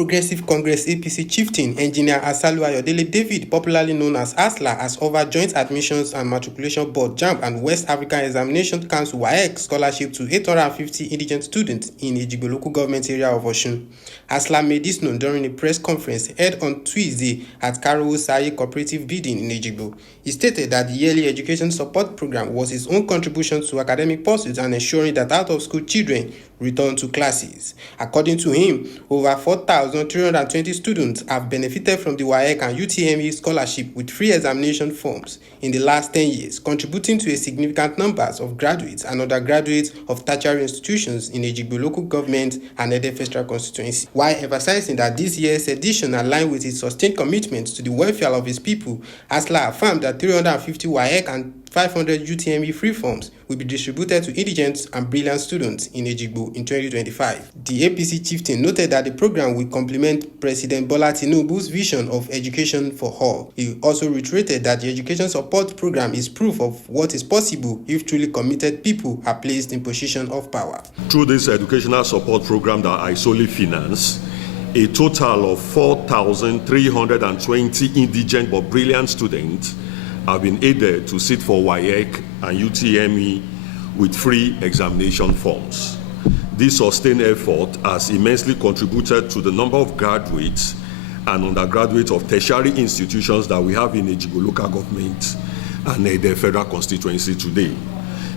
Progressive Congress APC chieftain, Engineer Asler David, popularly known as Asler, has offered Joint Admissions and Matriculation Board (JAMB) and West African Examination Council (WAEC) scholarship to 850 indigent students in Ejigbo local government area of Osun. Asler made this known during a press conference held on Tuesday at Karo Saye Cooperative Building in Ejigbo. He stated that the yearly education support program was his own contribution to academic pursuits and ensuring that out-of-school children return to classes. According to him, over 4,320 students have benefited from the WAEC and UTME scholarship with free examination forms in the last 10 years, contributing to a significant numbers of graduates and undergraduates of tertiary institutions in Ejigbo local government and Ede Federal constituency. While emphasizing that this year's edition aligned with his sustained commitment to the welfare of his people, Asler affirmed that 350 WAEC and 500 UTME free forms will be distributed to indigent and brilliant students in Ejigbo in 2025. The APC chieftain noted that the program will complement President Bola Tinubu's vision of education for all. He also reiterated that the education support program is proof of what is possible if truly committed people are placed in position of power. Through this educational support program that I solely finance, a total of 4,320 indigent but brilliant students have been aided to sit for WAEC and UTME with free examination forms. This sustained effort has immensely contributed to the number of graduates and undergraduates of tertiary institutions that we have in Ejigbo local government and the federal constituency today.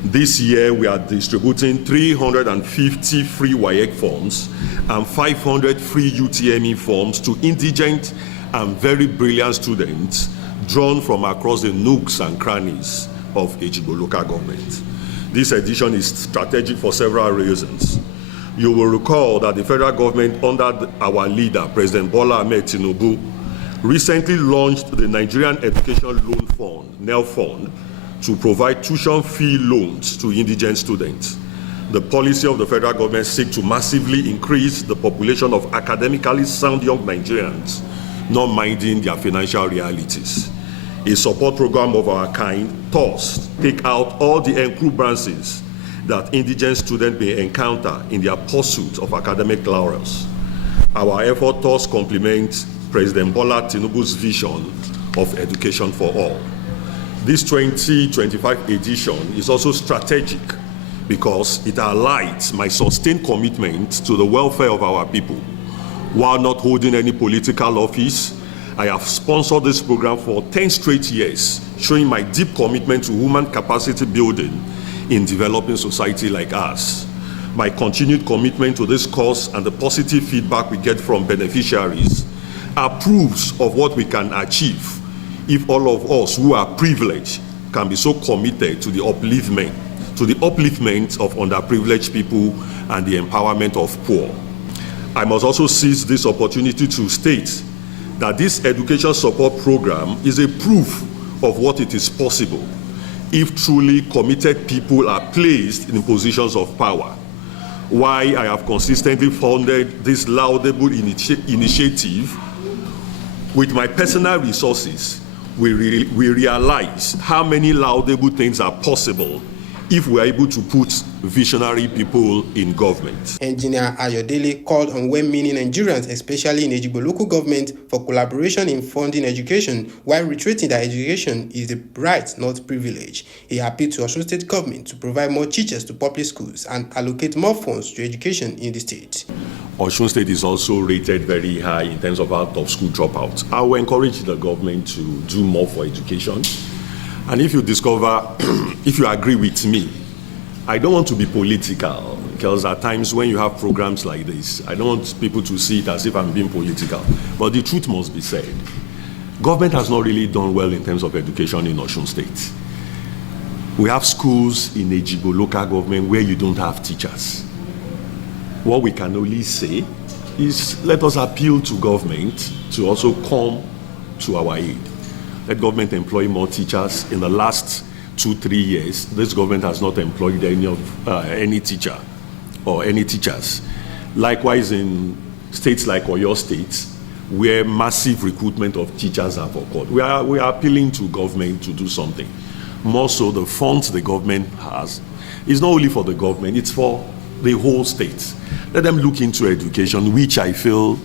This year, we are distributing 350 free WAEC forms and 500 free UTME forms to indigent and very brilliant students drawn from across the nooks and crannies of Ejigbo local government. This edition is strategic for several reasons. You will recall that the federal government, under our leader, President Bola Ahmed Tinubu, recently launched the Nigerian Education Loan Fund, NEL Fund, to provide tuition fee loans to indigent students. The policy of the federal government seeks to massively increase the population of academically sound young Nigerians, not minding their financial realities. A support program of our kind thus take out all the encumbrances that indigent students may encounter in their pursuit of academic laurels. Our effort thus complements President Bola Tinubu's vision of education for all. This 2025 edition is also strategic because it highlights my sustained commitment to the welfare of our people. While not holding any political office, I have sponsored this program for 10 straight years, showing my deep commitment to human capacity building in developing society like ours. My continued commitment to this cause and the positive feedback we get from beneficiaries are proofs of what we can achieve if all of us who are privileged can be so committed to the upliftment of underprivileged people and the empowerment of poor. I must also seize this opportunity to state that this education support program is a proof of what it is possible if truly committed people are placed in positions of power. Why I have consistently funded this laudable initiative with my personal resources, we realize how many laudable things are possible if we are able to put visionary people in government. Engineer Ayodele called on well-meaning Nigerians, especially in Ejigbo local government, for collaboration in funding education, while reiterating that education is a right, not privilege. He appealed to Osun State government to provide more teachers to public schools and allocate more funds to education in the state. Osun State is also rated very high in terms of out-of-school dropouts. I will encourage the government to do more for education. And if you discover, if you agree with me, I don't want to be political, because at times when you have programs like this, I don't want people to see it as if I'm being political. But the truth must be said. Government has not really done well in terms of education in Osun State. We have schools in Ejigbo local government where you don't have teachers. What we can only say is let us appeal to government to also come to our aid. Let government employ more teachers. In the last 2-3 years, this government has not employed any teacher or any teachers. Likewise, in states like Oyo State, where massive recruitment of teachers have occurred, we are appealing to government to do something. More so, the funds the government has is not only for the government, it's for the whole state. Let them look into education, which I feel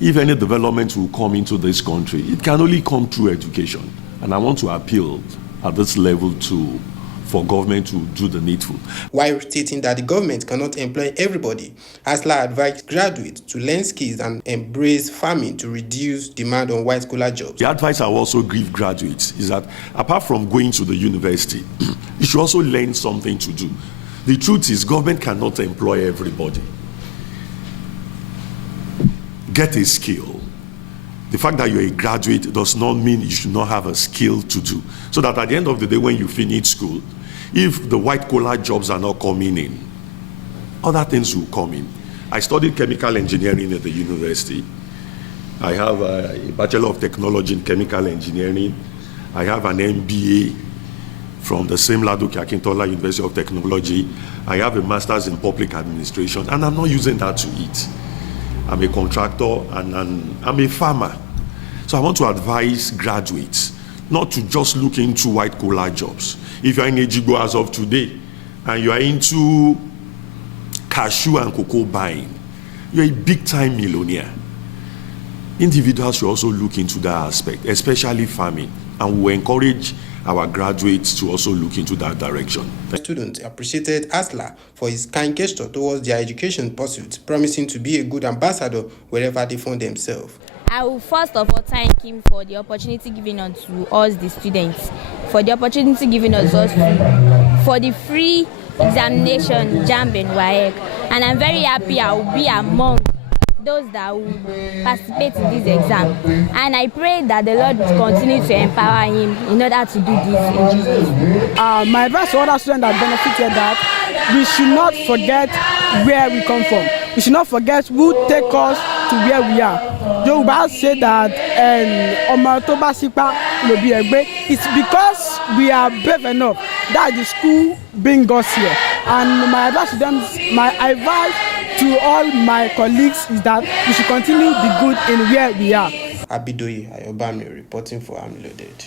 if any development will come into this country, it can only come through education. And I want to appeal at this level for government to do the needful. While stating that the government cannot employ everybody, Asler advised graduates to learn skills and embrace farming to reduce demand on white-collar jobs. The advice I will also give graduates is that apart from going to the university, you should also learn something to do. The truth is, government cannot employ everybody. Get a skill. The fact that you're a graduate does not mean you should not have a skill to do. So that at the end of the day, when you finish school, if the white-collar jobs are not coming in, other things will come in. I studied chemical engineering at the university. I have a Bachelor of Technology in Chemical Engineering. I have an MBA from the same Ladoke Akintola University of Technology. I have a Master's in Public Administration, and I'm not using that to eat. I'm a contractor and I'm a farmer. So I want to advise graduates not to just look into white-collar jobs. If you're in Ejigbo as of today and you are into cashew and cocoa buying, you're a big-time millionaire. Individuals should also look into that aspect, especially farming, and we encourage our graduates to also look into that direction. Students appreciated Asler for his kind gesture towards their education pursuits, promising to be a good ambassador wherever they find themselves. I will first of all thank him for the opportunity given to us, the students, for the opportunity given us for the free examination, JAMB and WAEC. And I'm very happy I will be among those that will participate in this exam. And I pray that the Lord will continue to empower him in order to do this in Jesus' name. My advice to other students that benefited that we should not forget where we come from. We should not forget who take us to where we are. Yoruba say that it's because we are brave enough that the school brings us here. And my advice to them, my advice to all my colleagues is that we should continue the good in where we are. Abidoye Ayobami reporting for I'm Loaded.